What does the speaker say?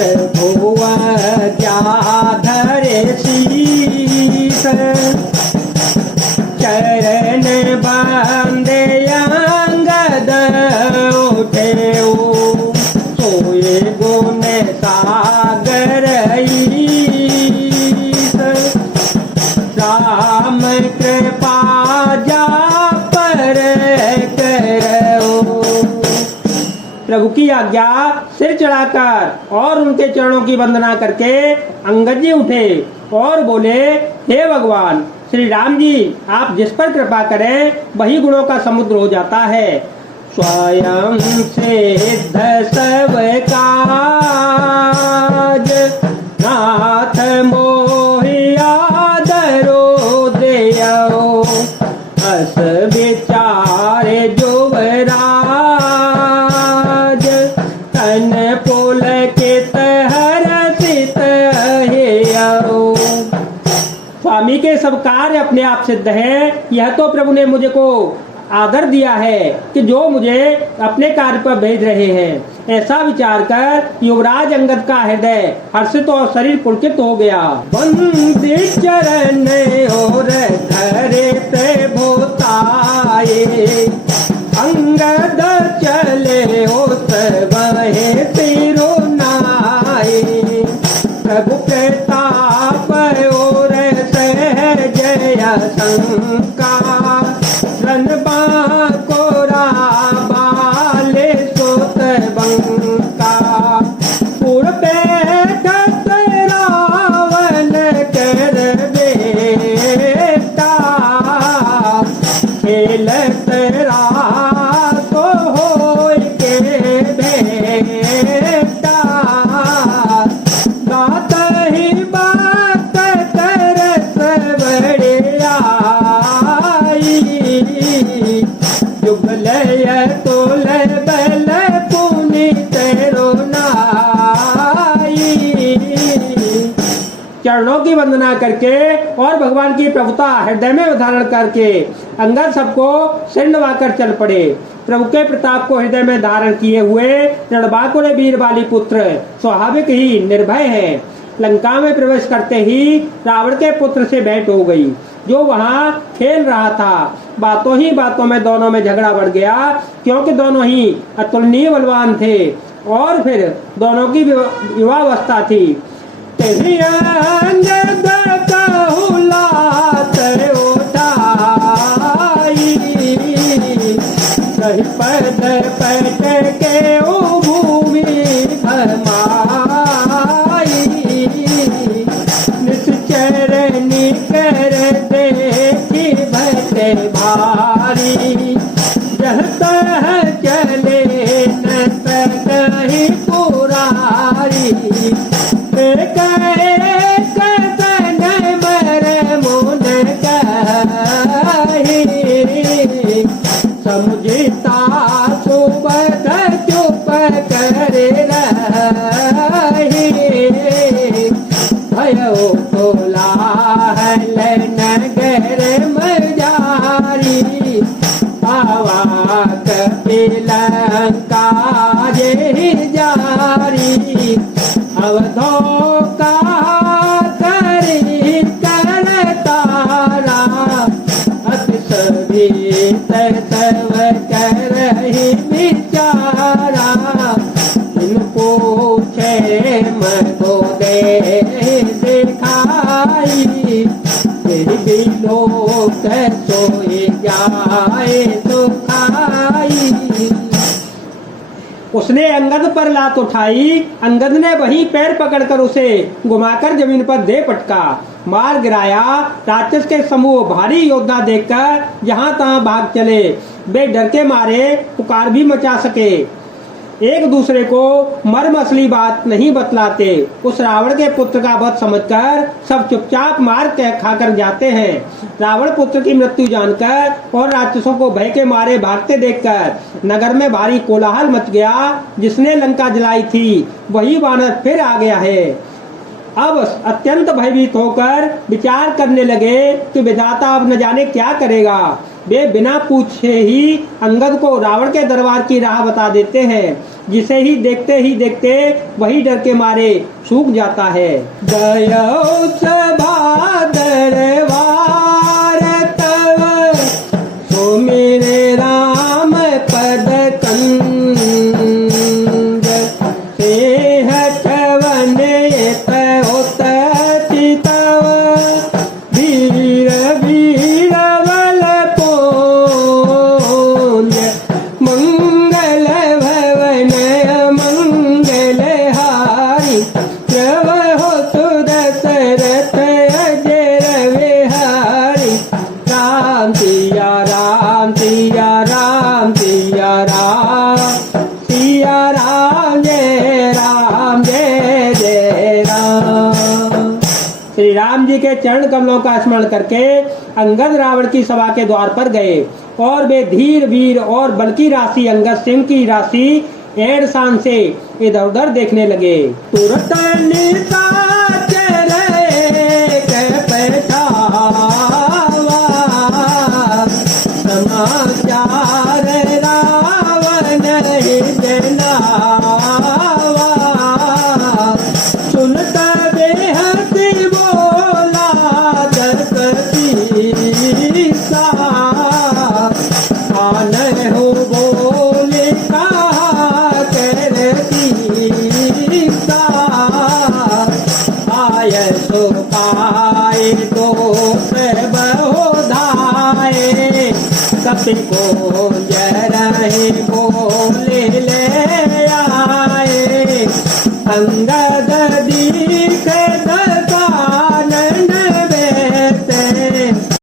प्रभु धरे शीस चरण बांधे अंगद उठे सोए गुण सागर ईस राम कृपा जा पर करो। प्रभु की आज्ञा सिर चढ़ाकर और उनके चरणों की वंदना करके अंगद जी उठे और बोले, हे भगवान श्री राम जी, आप जिस पर कृपा करें वही गुणों का समुद्र हो जाता है। स्वयं सिद्ध सब काज नाथ मोहिया दरो देयो अस विचारे जुवराज तन पुलकित हर्षित हेयो। स्वामी के सब कार्य अपने आप सिद्ध है। यह तो प्रभु ने मुझे को आदर दिया है कि जो मुझे अपने कार्य पर भेज रहे हैं। ऐसा विचार कर युवराज अंगद का हृदय हर्षित और शरीर पुलकित हो गया। बंदी चरण और धरे प्रभुताए अंगद चले उस वहे तिरुनाए प्रभु प्रताप और सहजय शंका रनबा को बाले सोत बंका पूर्व रावण कर बेटा खेलत रातो होय के बेटा गात ही बात तरस बड़े जुगलय तोल बल पुनित रोनाई। चरणों की वंदना करके और भगवान की प्रभुता हृदय में धारण करके अंगद सबको सिर नवाकर चल पड़े। प्रभु के प्रताप को हृदय में धारण किए हुए रणबांकुर वीर बाली पुत्र स्वाभाविक ही निर्भय है। लंका में प्रवेश करते ही रावण के पुत्र से भेंट हो गई, जो वहां खेल रहा था। बातों ही बातों में दोनों में झगड़ा बढ़ गया, क्योंकि दोनों ही अतुलनीय बलवान थे और फिर दोनों की युवावस्था थी। पद पट के ओ भूमि भरमाई निश्चरनी कर देखी भटे भारी जह तह चले न कहीं पुरारी कतन मर मुन कही समझता सुबह चुप करे रही भयो तोला नगर मजारी आवा कपिलंका जारी अवधो का करी कर तारा अति तव करहि विचारा इनको क्षेम तो दे दिखाई फिर भी लोग सोए जाए तो खाई। उसने अंगद पर लात उठाई। अंगद ने वही पैर पकड़कर उसे घुमाकर जमीन पर दे पटका, मार गिराया। राक्षस के समूह भारी योद्धा देखकर जहां तहां भाग चले। वे डर के मारे पुकार भी मचा सके, एक दूसरे को मर्म असली बात नहीं बतलाते। उस रावण के पुत्र का वध समझकर सब चुपचाप मार खाकर जाते हैं। रावण पुत्र की मृत्यु जानकर और राक्षसों को भय के मारे भागते देखकर नगर में भारी कोलाहल मच गया। जिसने लंका जलाई थी वही वानर फिर आ गया है। अब अत्यंत भयभीत होकर विचार करने लगे कि विधाता अब न जाने क्या करेगा। वे बिना पूछे ही अंगद को रावण के दरबार की राह बता देते हैं, जिसे ही देखते वही डर के मारे सूख जाता है। गयो सभा दरबार तव सुमिरे राम पद कंज सेह चवन होत चितव वीर वीर बल पोंज मंगल भवन मंगल हारी प्रभो सुदशरथ अजर विहारी राम सिया राम सिया राम सिया राम सिया राम जय जय राम। श्री राम जी के चरण कमलों का स्मरण करके अंगद रावण की सभा के द्वार पर गए और वे धीर वीर और बल की राशि अंगद सिंह की राशि एड़ शान से इधर उधर देखने लगे। तुरंत निशाचर के पैठावा समाचार रावण ही जनावा सुनत बेहसी बोला दरकतीसा आन हो बोले कहा करतीसा आय सो पाए तो बहु धाए कपि को जरहि बोले ले आए अंगद